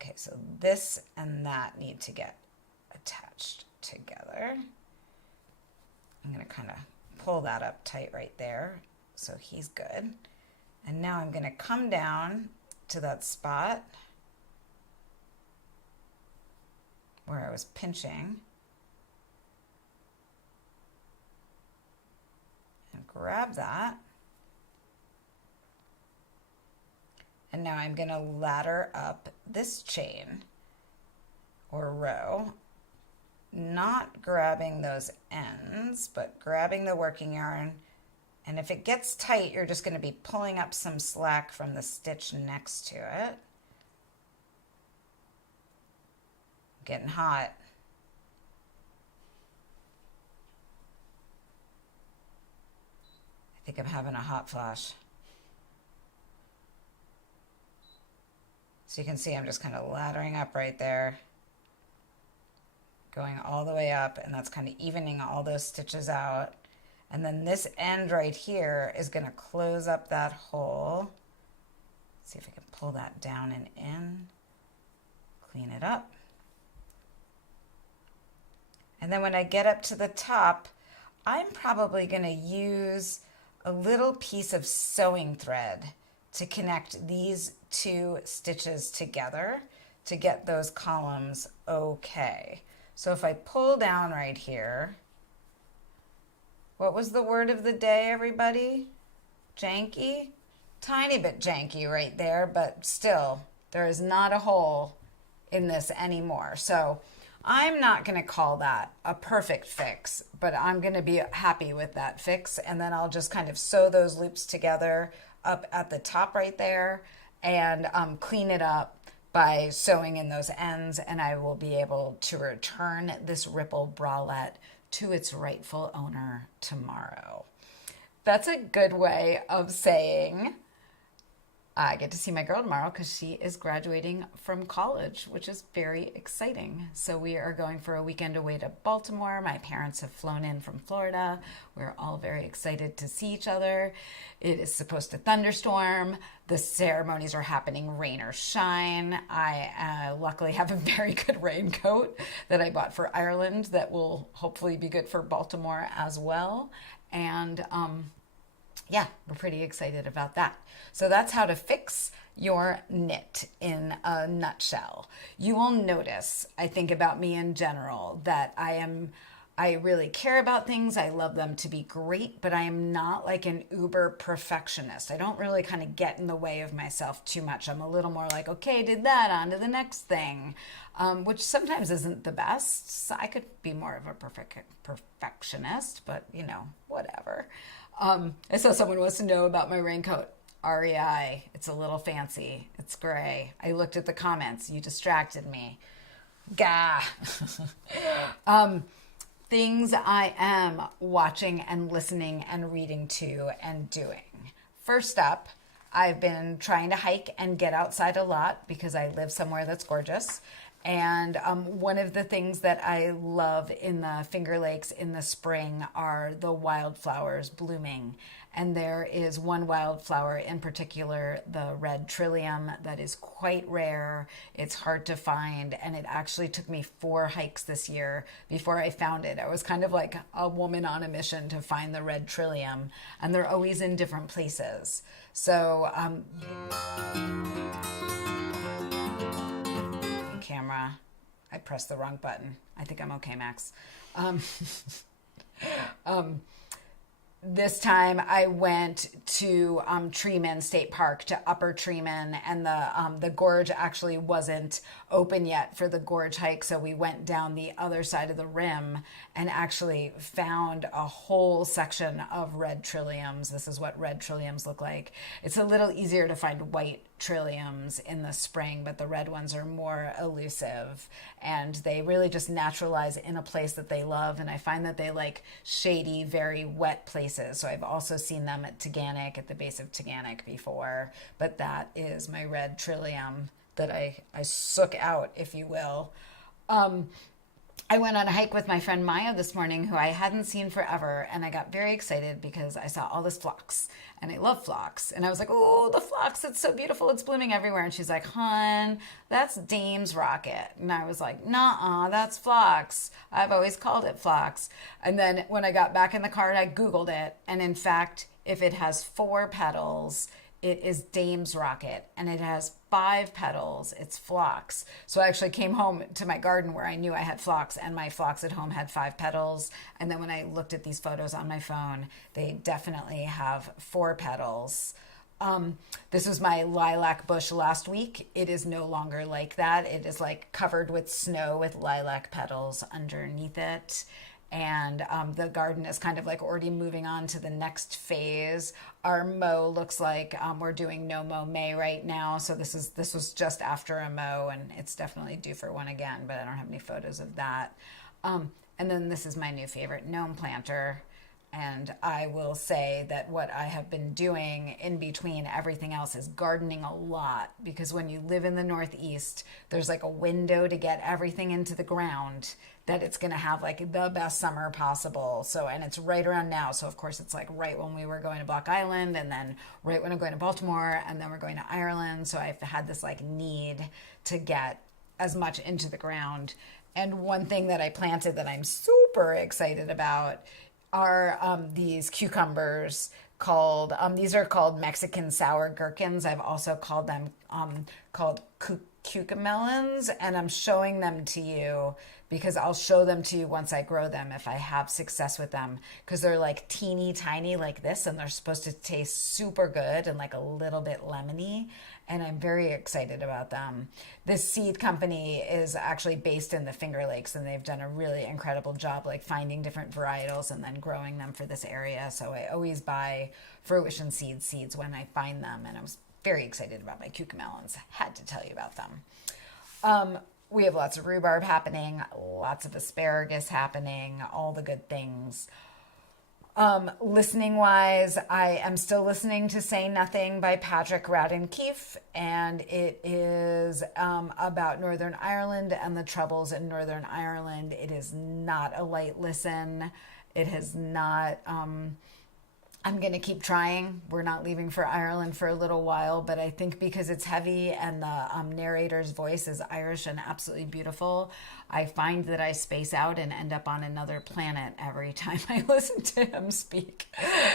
Okay, so this and that need to get attached together. I'm going to kind of pull that up tight right there so he's good. And now I'm going to come down to that spot where I was pinching and grab that. And now I'm going to ladder up this chain or row, not grabbing those ends, but grabbing the working yarn. And if it gets tight, you're just going to be pulling up some slack from the stitch next to it. Getting hot. I think I'm having a hot flash. So you can see I'm just kind of laddering up right there, going all the way up, and that's kind of evening all those stitches out. And then this end right here is going to close up that hole. Let's see if I can pull that down and in. clean it up. And then when I get up to the top, I'm probably going to use a little piece of sewing thread to connect these two stitches together to get those columns okay. So if I pull down right here, what was the word of the day, everybody? Janky? Tiny bit janky right there, but still, there is not a hole in this anymore. So I'm not going to call that a perfect fix, but I'm going to be happy with that fix. And then I'll just kind of sew those loops together up at the top right there and clean it up by sewing in those ends. And I will be able to return this ripple bralette to its rightful owner tomorrow. That's a good way of saying I get to see my girl tomorrow because she is graduating from college, which is very exciting. So we are going for a weekend away to Baltimore. My parents have flown in from Florida. We're all very excited to see each other. It is supposed to thunderstorm. The ceremonies are happening rain or shine. I luckily have a very good raincoat that I bought for Ireland that will hopefully be good for Baltimore as well. And yeah, we're pretty excited about that. So that's how to fix your knit in a nutshell. You will notice, I think about me in general, that I really care about things. I love them to be great, but I am not like an uber perfectionist. I don't really kind of get in the way of myself too much. I'm a little more like, okay, did that, on to the next thing, which sometimes isn't the best. So I could be more of a perfectionist, but you know, whatever. I saw someone wants to know about my raincoat. REI. It's a little fancy. It's gray. I looked at the comments. You distracted me. Gah. Things I am watching and listening and reading to and doing. First up, I've been trying to hike and get outside a lot because I live somewhere that's gorgeous. And one of the things that I love in the Finger Lakes in the spring are the wildflowers blooming. And there is one wildflower in particular, the red trillium, that is quite rare. It's hard to find. And it actually took me 4 hikes this year before I found it. I was kind of like a woman on a mission to find the red trillium. And they're always in different places. So, camera. I pressed the wrong button. I think I'm okay, Max. This time I went to Treeman State Park, to Upper Treeman, and the gorge actually wasn't open yet for the gorge hike, so we went down the other side of the rim and actually found a whole section of red trilliums. This is what red trilliums look like. It's a little easier to find white trilliums in the spring, but the red ones are more elusive, and they really just naturalize in a place that they love. And I find that they like shady, very wet places. So I've also seen them at Taganic, at the base of Taganic before, but that is my red trillium that I sook out, if you will. I went on a hike with my friend Maya this morning, who I hadn't seen forever, and I got very excited because I saw all this phlox, and I love phlox. And I was like, oh, the phlox, it's so beautiful, it's blooming everywhere. And she's like, hon, that's Dame's rocket. And I was like, nuh-uh, that's phlox. I've always called it phlox. And then when I got back in the car, I Googled it, and in fact, if it has 4 petals, it is Dame's rocket, and it has 5 petals. It's phlox. So I actually came home to my garden where I knew I had phlox, and my phlox at home had 5 petals. And then when I looked at these photos on my phone, they definitely have 4 petals. This was my lilac bush last week. It is no longer like that. It is like covered with snow with lilac petals underneath it. And the garden is kind of like already moving on to the next phase. Our mow looks like we're doing no mow May right now. So this was just after a mow, and it's definitely due for one again, but I don't have any photos of that. And then this is my new favorite gnome planter. And I will say that what I have been doing in between everything else is gardening a lot, because when you live in the Northeast, there's like a window to get everything into the ground that it's going to have like the best summer possible. So, and it's right around now. So of course it's like right when we were going to Block Island, and then right when I'm going to Baltimore, and then we're going to Ireland. So I've had this like need to get as much into the ground. And one thing that I planted that I'm super excited about are these cucumbers called, these are called Mexican sour gherkins. I've also called them called cucamelons, and I'm showing them to you because I'll show them to you once I grow them if I have success with them, because they're like teeny tiny like this, and they're supposed to taste super good and like a little bit lemony, and I'm very excited about them. This seed company is actually based in the Finger Lakes, and they've done a really incredible job like finding different varietals and then growing them for this area. So I always buy fruition seeds when I find them, and I was very excited about my cucamelons. Had to tell you about them. We have lots of rhubarb happening, lots of asparagus happening, all the good things. Listening wise, I am still listening to Say Nothing by Patrick Radden Keefe, and it is about Northern Ireland and the troubles in Northern Ireland. It is not a light listen. It has not... I'm going to keep trying. We're not leaving for Ireland for a little while, but I think because it's heavy and the narrator's voice is Irish and absolutely beautiful, I find that I space out and end up on another planet every time I listen to him speak.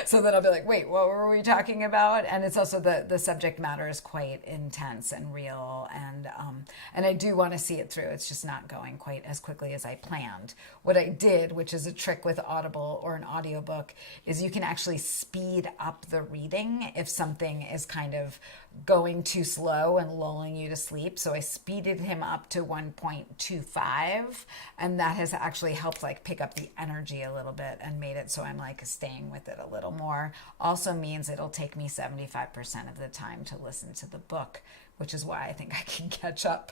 So then I'll be like, wait, what were we talking about? And it's also the subject matter is quite intense and real, and I do want to see it through. It's just not going quite as quickly as I planned. What I did, which is a trick with Audible or an audiobook, is you can actually speed up the reading if something is kind of going too slow and lulling you to sleep. So I speeded him up to 1.25, and that has actually helped like pick up the energy a little bit and made it so I'm like staying with it a little more. Also means it'll take me 75% of the time to listen to the book, which is why I think I can catch up.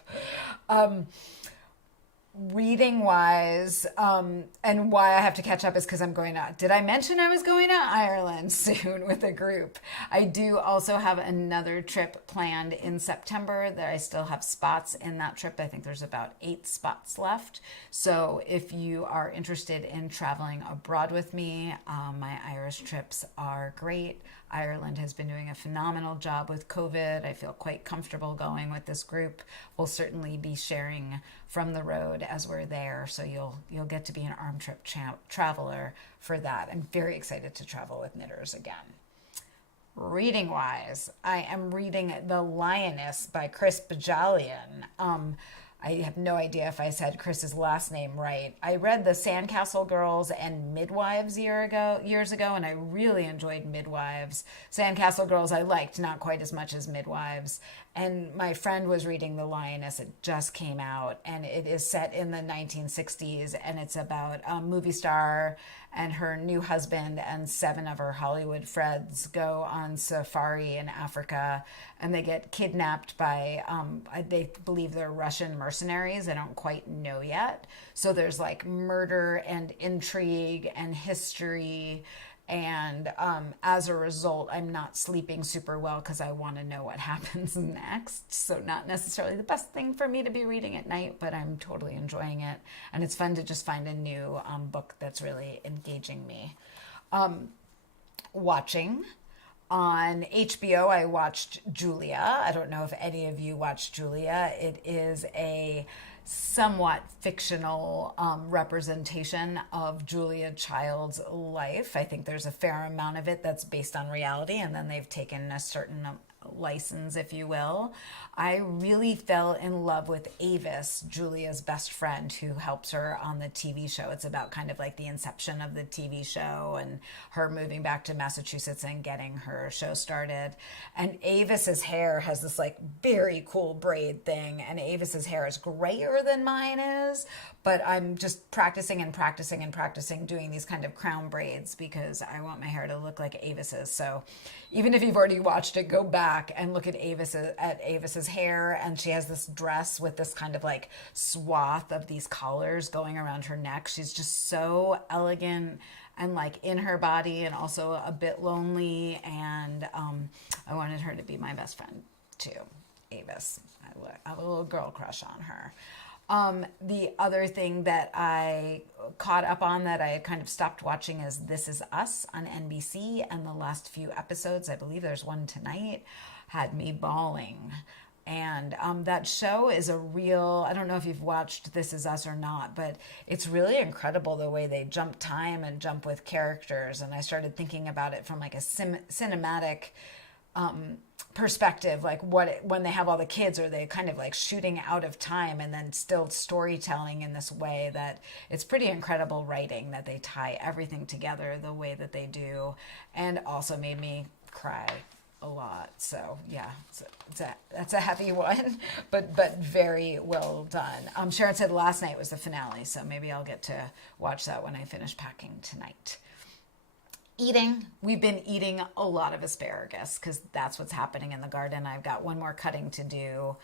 Reading wise, and why I have to catch up is because I'm going out. Did I mention I was going to Ireland soon with a group? I do also have another trip planned in September that I still have spots in that trip. I think there's about 8 spots left. So if you are interested in traveling abroad with me, my Irish trips are great. Ireland has been doing a phenomenal job with COVID. I feel quite comfortable going with this group. We'll certainly be sharing from the road as we're there, so you'll get to be an arm trip traveler for that. I'm very excited to travel with knitters again. Reading wise, I am reading The Lioness by Chris Bohjalian. I have no idea if I said Chris's last name right. I read The Sandcastle Girls and Midwives years ago, and I really enjoyed Midwives. Sandcastle Girls I liked, not quite as much as Midwives. And my friend was reading The Lioness. It just came out, and it is set in the 1960s, and it's about a movie star and her new husband and 7 of her Hollywood friends go on safari in Africa, and they get kidnapped by, they believe they're Russian mercenaries. I don't quite know yet. So there's like murder and intrigue and history. And as a result, I'm not sleeping super well because I want to know what happens next. So not necessarily the best thing for me to be reading at night, but I'm totally enjoying it. And it's fun to just find a new book that's really engaging me. Watching. On HBO, I watched Julia. I don't know if any of you watched Julia. It is a somewhat fictional representation of Julia Child's life. I think there's a fair amount of it that's based on reality, and then they've taken a certain license, if you will. I really fell in love with Avis, Julia's best friend, who helps her on the TV show. It's about kind of like the inception of the TV show and her moving back to Massachusetts and getting her show started. And Avis's hair has this like very cool braid thing, and Avis's hair is grayer than mine is, but I'm just practicing doing these kind of crown braids because I want my hair to look like Avis's. So even if you've already watched it, go back and look at Avis's hair, and she has this dress with this kind of like swath of these collars going around her neck. She's just so elegant and like in her body, and also a bit lonely, and I wanted her to be my best friend too. Avis, I have a little girl crush on her. The other thing that I caught up on that I had kind of stopped watching is This Is Us on NBC, and the last few episodes, I believe there's one tonight, had me bawling. And that show is a real, I don't know if you've watched This Is Us or not, but it's really incredible the way they jump time and jump with characters. And I started thinking about it from like a cinematic perspective, like when they have all the kids, are they kind of like shooting out of time and then still storytelling in this way that it's pretty incredible writing that they tie everything together the way that they do, and also made me cry a lot. So yeah, that's a heavy one, but very well done. Sharon said last night was the finale, so maybe I'll get to watch that when I finish packing tonight. Eating. We've been eating a lot of asparagus because that's what's happening in the garden. I've got one more cutting to do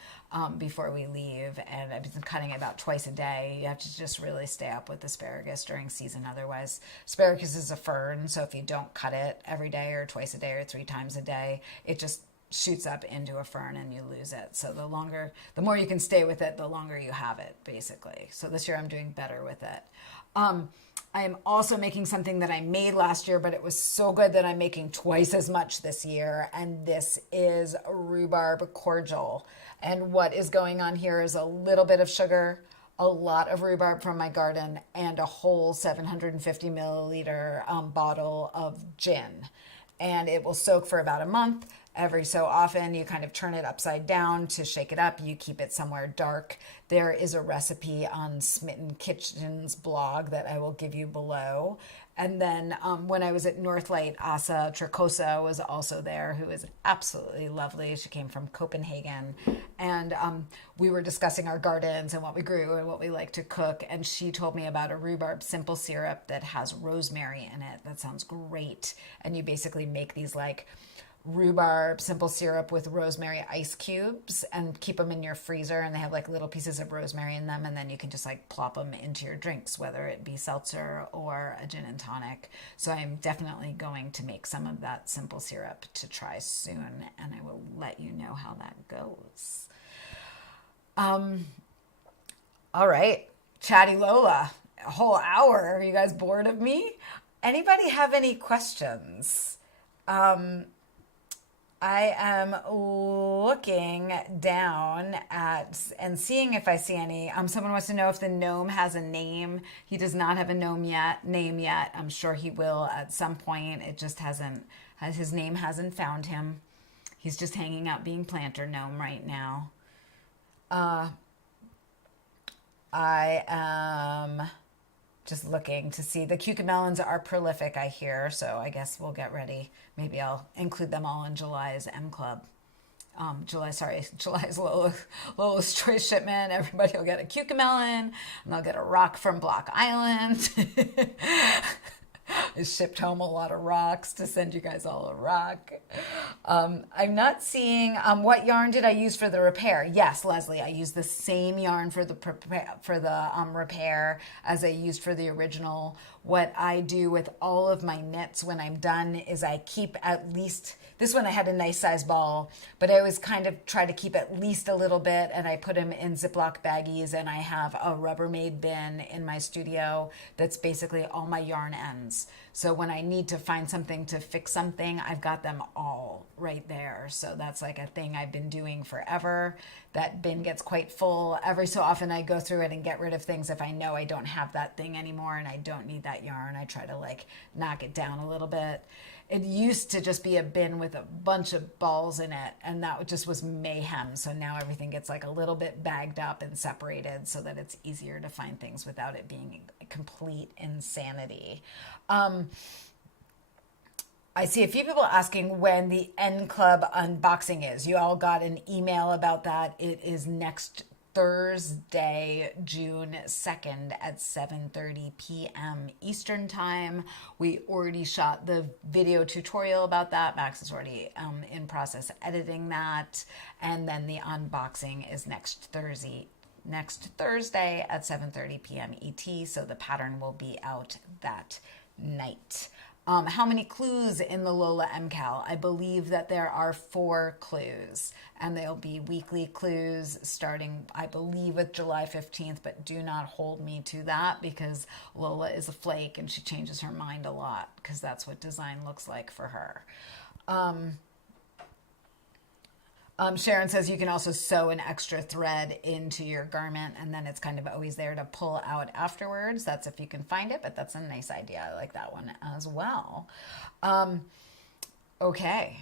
before we leave, and I've been cutting it about twice a day. You have to just really stay up with asparagus during season. Otherwise, asparagus is a fern, so if you don't cut it every day or twice a day or 3 times a day, it just shoots up into a fern and you lose it. So the more you can stay with it, the longer you have it, basically. So this year I'm doing better with it. I am also making something that I made last year, but it was so good that I'm making twice as much this year. And this is rhubarb cordial. And what is going on here is a little bit of sugar, a lot of rhubarb from my garden, and a whole 750 milliliter bottle of gin. And it will soak for about a month. Every so often, you kind of turn it upside down to shake it up. You keep it somewhere dark. There is a recipe on Smitten Kitchen's blog that I will give you below. And then when I was at Northlight, Asa Tricosa was also there, who is absolutely lovely. She came from Copenhagen. And we were discussing our gardens and what we grew and what we like to cook. And she told me about a rhubarb simple syrup that has rosemary in it. That sounds great. And you basically make these like rhubarb simple syrup with rosemary ice cubes and keep them in your freezer, and they have like little pieces of rosemary in them, and then you can just like plop them into your drinks, whether it be seltzer or a gin and tonic. So I'm definitely going to make some of that simple syrup to try soon, and I will let you know how that goes. All right, Chatty Lola, a whole hour. Are you guys bored of me? Anybody have any questions? I am looking down at and seeing if I see any. Someone wants to know if the gnome has a name. He does not have a name yet. I'm sure he will at some point. It just his name hasn't found him. He's just hanging out being planter gnome right now. I am just looking to see. The cucamelons are prolific, I hear, so I guess we'll get ready. Maybe I'll include them all in July's M Club. July's Lola's Choice shipment. Everybody will get a cucamelon, and they'll get a rock from Block Island. I shipped home a lot of rocks to send you guys all a rock. I'm not seeing, what yarn did I use for the repair? Yes, Leslie, I used the same yarn for the repair as I used for the original. What I do with all of my knits when I'm done is I keep at least, this one I had a nice size ball, but I always kind of try to keep at least a little bit, and I put them in Ziploc baggies, and I have a Rubbermaid bin in my studio that's basically all my yarn ends. So when I need to find something to fix something, I've got them all right there. So that's like a thing I've been doing forever. That bin gets quite full. Every so often I go through it and get rid of things if I know I don't have that thing anymore and I don't need that yarn. I try to like knock it down a little bit. It used to just be a bin with a bunch of balls in it, and that just was mayhem. So now everything gets like a little bit bagged up and separated so that it's easier to find things without it being complete insanity. I see a few people asking when the N Club unboxing is. You all got an email about that. It is next Thursday, June 2nd at 7:30 p.m. Eastern Time. We already shot the video tutorial about that. Max is already in process editing that. And then the unboxing is next Thursday at 7:30 p.m. ET. So the pattern will be out that night. How many clues in the Lola MCAL? I believe that there are 4 clues, and they'll be weekly clues starting, I believe, with July 15th, but do not hold me to that because Lola is a flake and she changes her mind a lot because that's what design looks like for her. Sharon says you can also sew an extra thread into your garment and then it's kind of always there to pull out afterwards. That's if you can find it, but that's a nice idea. I like that one as well. Okay.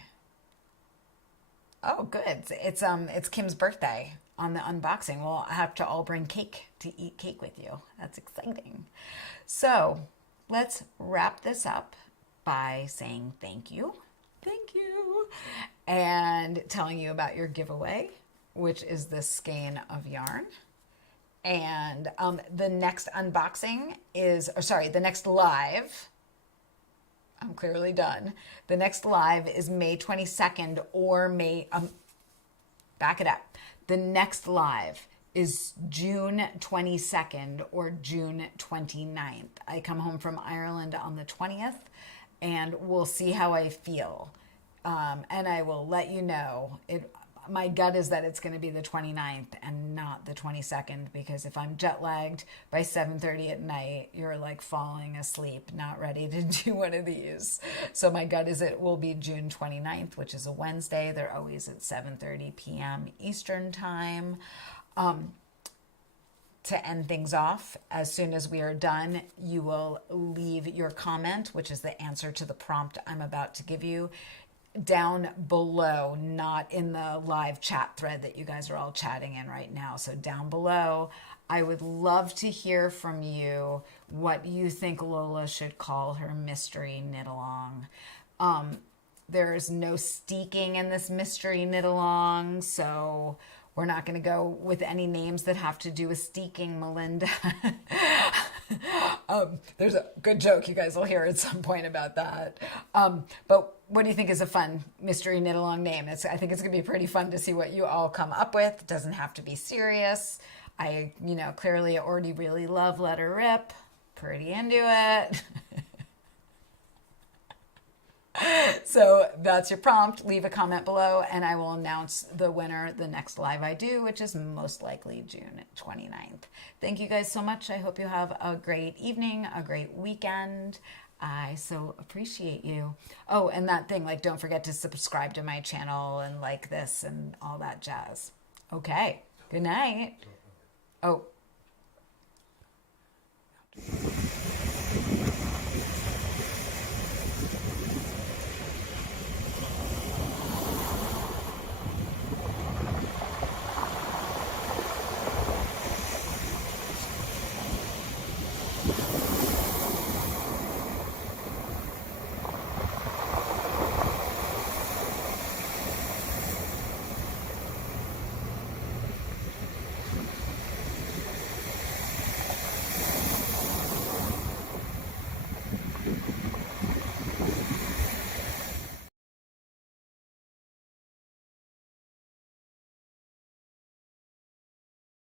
Oh, good. It's Kim's birthday on the unboxing. We'll have to all bring cake to eat cake with you. That's exciting. So let's wrap this up by saying thank you. Thank you. And telling you about your giveaway, which is this skein of yarn. And the next unboxing is, the next live, I'm clearly done. The next live is May 22nd or back it up. The next live is June 22nd or June 29th. I come home from Ireland on the 20th and we'll see how I feel. And I will let you know. My gut is that it's going to be the 29th and not the 22nd, because if I'm jet lagged by 7:30 at night, you're like falling asleep, not ready to do one of these. So my gut is it will be June 29th, which is a Wednesday. They're always at 7:30 p.m. Eastern time. To end things off, as soon as we are done, you will leave your comment, which is the answer to the prompt I'm about to give you, down below, not in the live chat thread that you guys are all chatting in right now. So down below, I would love to hear from you what you think Lola should call her mystery knit along. There's no steeking in this mystery knit along, so we're not going to go with any names that have to do with steeking, Melinda. There's a good joke you guys will hear at some point about that. But what do you think is a fun mystery knit along name? I think it's going to be pretty fun to see what you all come up with. It doesn't have to be serious. I, clearly already really love Let Her Rip. Pretty into it. So that's your prompt. Leave a comment below and I will announce the winner the next live I do, which is most likely June 29th. Thank you guys so much. I hope you have a great evening, a great weekend. I so appreciate you. Oh, and that thing, don't forget to subscribe to my channel and like this and all that jazz. Okay. Good night. Oh.